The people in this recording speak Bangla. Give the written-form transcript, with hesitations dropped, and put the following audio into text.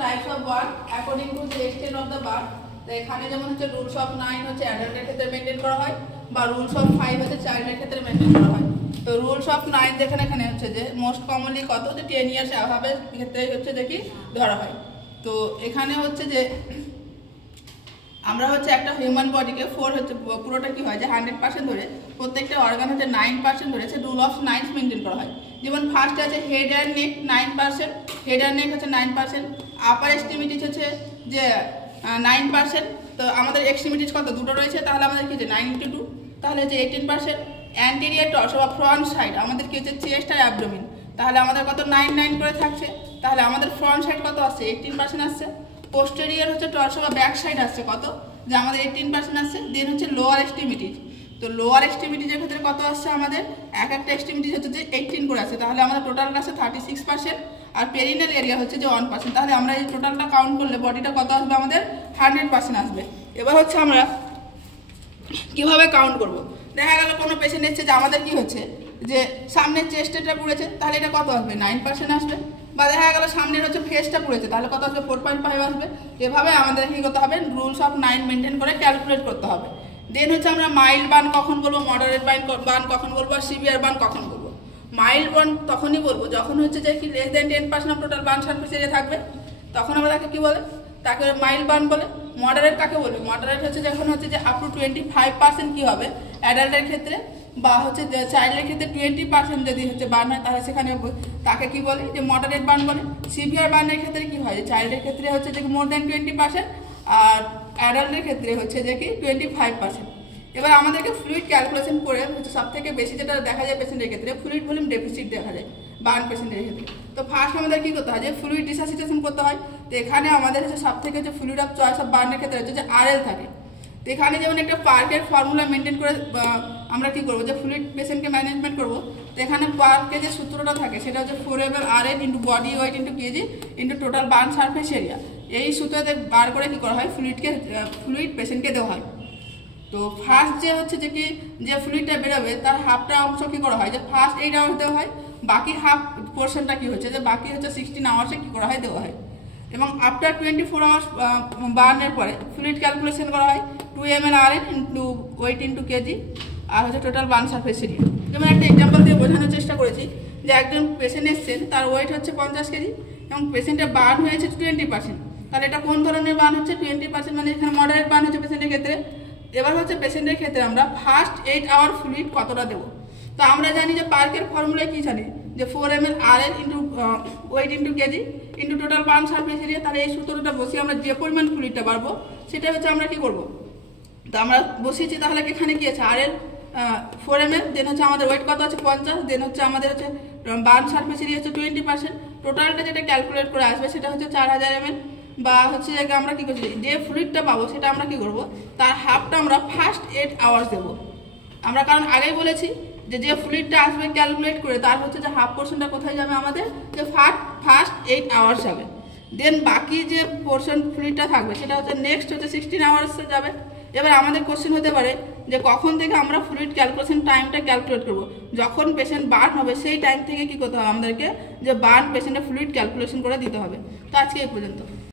Types of burn according to the extent of the burn. তো এখানে যেমন হচ্ছে রুলস অফ 9 হচ্ছে অ্যাডাল্টের ক্ষেত্রে মেনটেন করা হয়, বা রুলস অফ 5 হচ্ছে চাইল্ডের ক্ষেত্রে মেনটেন করা হয়। তো রুলস অফ 9 যেখানে এখানে হচ্ছে যে মোস্ট কমনলি কত, যে 10 ইয়ার্স অ্যাভাবের ক্ষেত্রে হচ্ছে যে কি ধরা হয়। তো এখানে হচ্ছে যে আমরা হচ্ছে একটা হিউম্যান বডিকে 4 হচ্ছে পুরোটা কি হয় যে 100% ধরে প্রত্যেকটা অর্গান হচ্ছে 9% ধরে হচ্ছে রুল অফ 9 মেনটেন করা হয়। যেমন ফার্স্টে আছে head and neck 9%, head and neck হচ্ছে 9%, আপার এক্সট্রিমিটিস হচ্ছে যে 9%। তো আমাদের এক্সট্রিমিটিস কত দুটো রয়েছে, তাহলে আমাদের কি যে 9 × 2 তাহলে হচ্ছে 18%। অ্যান্টেরিয়র টর্সো বা ফ্রন্ট সাইড আমাদের কি হচ্ছে চেস্ট আর অ্যাবডোমিন, তাহলে আমাদের কত 9 করে থাকছে, তাহলে আমাদের ফ্রন্ট সাইড কত আসছে 18% আসছে। পোস্টেরিয়র হচ্ছে টর্সো বা ব্যাক সাইড আসছে কত, যে আমাদের 18% আসছে। দেন হচ্ছে লোয়ার এক্সট্রিমিটিস, তো লোয়ার এক্সট্রিমিটিজের ক্ষেত্রে কত আসছে আমাদের একটা এক্সট্রিমিটিস হচ্ছে যে 18 করে আসছে, তাহলে আমাদের টোটালটা আসছে 36%। আর পেরিনেল এরিয়া হচ্ছে যে 1%, তাহলে আমরা এই টোটালটা কাউন্ট করলে বডিটা কত আসবে আমাদের 100% আসবে। এবার হচ্ছে আমরা কিভাবে কাউন্ট করব। দেখা গেল কোনো পেশেন্ট এসছে যে আমাদের কি হচ্ছে যে সামনের চেস্টটা পুড়েছে, তাহলে এটা কত আসবে 9% আসবে। বা দেখা গেল সামনের হচ্ছে ফেসটা পুড়েছে, তাহলে কত আসবে 4.5 আসবে। এভাবে আমাদের কি করতে হবে রুলস অফ 9 মেনটেন করে ক্যালকুলেট করতে হবে। দেন হচ্ছে আমরা মাইল্ড বার্ন কখন বলবো, মডারেট বার্ন কখন বলবো, আর সিভিয়ার বার্ন কখন বলবো। মাইল্ড বার্ন তখনই বলবো যখন হচ্ছে যে কি less than 10% of total burn surface area থাকবে, তখন আমরা তাকে কি বলে, তাকে মাইল্ড বার্ন বলে। মডারেট কাকে বলবে, মডারেট হচ্ছে যখন হচ্ছে যে আপ টু 25% কি হবে অ্যাডাল্টের ক্ষেত্রে, বা হচ্ছে চাইল্ডের ক্ষেত্রে 20% যদি হচ্ছে বার্ন হয়, তাহলে সেখানে তাকে কি বলে যে মডারেট বার্ন বলে। সিভিয়ার বার্নের ক্ষেত্রে কি হয়, চাইল্ডের ক্ষেত্রে হচ্ছে যে মোর দেন 20%, আর অ্যাডাল্টের ক্ষেত্রে হচ্ছে যে কি 25%। এবার আমাদেরকে ফ্লুইড ক্যালকুলেশন করে হচ্ছে সব থেকে বেশি যেটা দেখা যায় পেশেন্টের ক্ষেত্রে ফ্লুইড ভলিউম ডেফিসিট দেখা যায় বার্ন পেশেন্টের ক্ষেত্রে। তো ফার্স্ট আমাদের কি করতে হয় যে ফ্লুইড রিসাসিটেশন করতে হয়। তো এখানে আমাদের হচ্ছে সব থেকে হচ্ছে ফ্লুইড অফ চয়েস অফ বার্নের ক্ষেত্রে হচ্ছে যে RL থাকে। তো এখানে যেমন একটা পার্কের ফর্মুলা মেনটেন করে আমরা কি করবো যে ফ্লুইড পেশেন্টকে ম্যানেজমেন্ট করবো। তো এখানে পার্কে যে সূত্রটা থাকে সেটা হচ্ছে 4 ml RL into body weight into kg into total burn surface area. এই সূত্রতে বার করে কি করা হয় ফ্লুইড পেশেন্টকে দেওয়া হয়। তো ফার্স্ট যে হচ্ছে যে কি যে ফ্লুইডটা বেরোবে তার হাফটা অংশ কি করা হয় যে ফার্স্ট 8 আওয়ার্স দেওয়া হয়, বাকি হাফ পোর্শনটা কি হচ্ছে যে বাকি হচ্ছে 16 আওয়ার্সে কি করা হয় দেওয়া হয়। এবং আফটার 24 আওয়ার্স বার্নের পরে ফ্লুইড ক্যালকুলেশন করা হয় 2 ml RN into weight into KG আর হচ্ছে টোটাল বার্ন সারফেস এরিয়া। যেমন একটা এক্সাম্পল দিয়ে বোঝানোর চেষ্টা করেছি যে একজন পেশেন্ট এসছেন, তার ওয়েট হচ্ছে 50 কেজি এবং পেশেন্টের বার্ন হয়েছে 20%, তাহলে এটা কোন ধরনের বার্ন হচ্ছে 20%, মানে এখানে মডারেট বার্ন হচ্ছে পেশেন্টের ক্ষেত্রে। এবার হচ্ছে পেশেন্টের ক্ষেত্রে আমরা ফার্স্ট 8 আওয়ার ফ্লুইড কতটা দেবো। তো আমরা জানি যে পার্কের ফর্মুলায় কি জানি যে 4 ml RL into weight into kg into total burn surface area. তাহলে এই সূত্রটা বসিয়ে আমরা যে পরিমাণ ফ্লুইডটা বাড়বো সেটা হচ্ছে আমরা কি করব। তো আমরা বসিয়েছি, তাহলে এখানে কি আছে RL 4 ml, দেন হচ্ছে আমাদের ওয়েট কত আছে 50, দেন হচ্ছে আমাদের হচ্ছে বার্ন সারফেস এরিয়া হচ্ছে 20%। টোটালটা যেটা ক্যালকুলেট করে আসবে সেটা হচ্ছে 4000 ml। বা হচ্ছে আমরা কি করছি যে ফ্লুইডটা পাবো সেটা আমরা কি করব তার হাফটা আমরা ফার্স্ট 8 আওয়ার্স দেবো। আমরা কারণ আগেই বলেছি যে ফ্লুইডটা আসবে ক্যালকুলেট করে তার হচ্ছে যে হাফ পোর্শনটা কোথায় যাবে আমাদের যে ফার্স্ট 8 আওয়ার্স যাবে। দেন বাকি যে পোর্শন ফ্লুইডটা থাকবে সেটা হচ্ছে নেক্সট হচ্ছে 16 আওয়ার্সে যাবে। এবার আমাদের কোশ্চেন হতে পারে যে কখন থেকে আমরা ফ্লুইড ক্যালকুলেশন টাইমটা ক্যালকুলেট করব। যখন পেশেন্ট বার্ন হবে সেই টাইম থেকে কি করতে হবে আমাদেরকে যে বার্ন পেশেন্টের ফ্লুইড ক্যালকুলেশন করে দিতে হবে। তো আজকে এই পর্যন্ত।